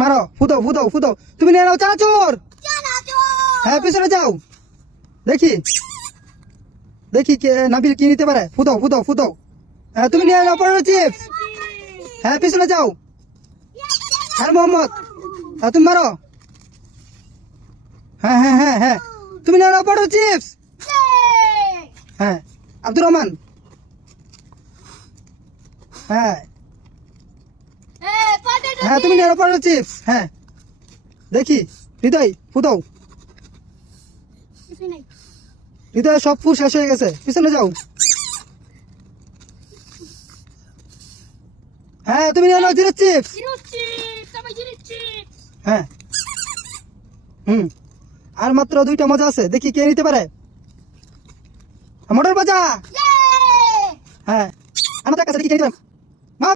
মারো, ফুদাও ফুদাও ফুদাও। তুমি নিয়ে নাও চানাচুর। হ্যাঁ, পিছনে যাও। দেখি দেখি কে নাবিল কি নিতে পারে। ফুদাও ফুদাও ফুদাও। হ্যাঁ, তুমি নিয়ে নাও পটেটো চিপস। হ্যাঁ, পিছনে যাও। হ্যাঁ মোহাম্মদ, হ্যাঁ তুমি মারো। হ্যাঁ হ্যাঁ হ্যাঁ হ্যাঁ, তুমি নিয়ে নাও পটেটো চিপস। হ্যাঁ, আব্দুর রহমান। হ্যাঁ হ্যাঁ, তুমি নিয়ে নাও পটেটো চিপস। হ্যাঁ, দেখি হৃদয় ফুদাও। হৃদয় সব ফুল শেষ হয়ে গেছে, পিছনে যাও। হ্যাঁ, তুমি নিয়ে নাও জিরো চিপস। হ্যাঁ আর মাত্র 2টা মজা আছে, দেখি কে নিতে পারে। মোটর বাজা। হ্যাঁ, আমাদের কাছে দেখি কে নিতে পারে।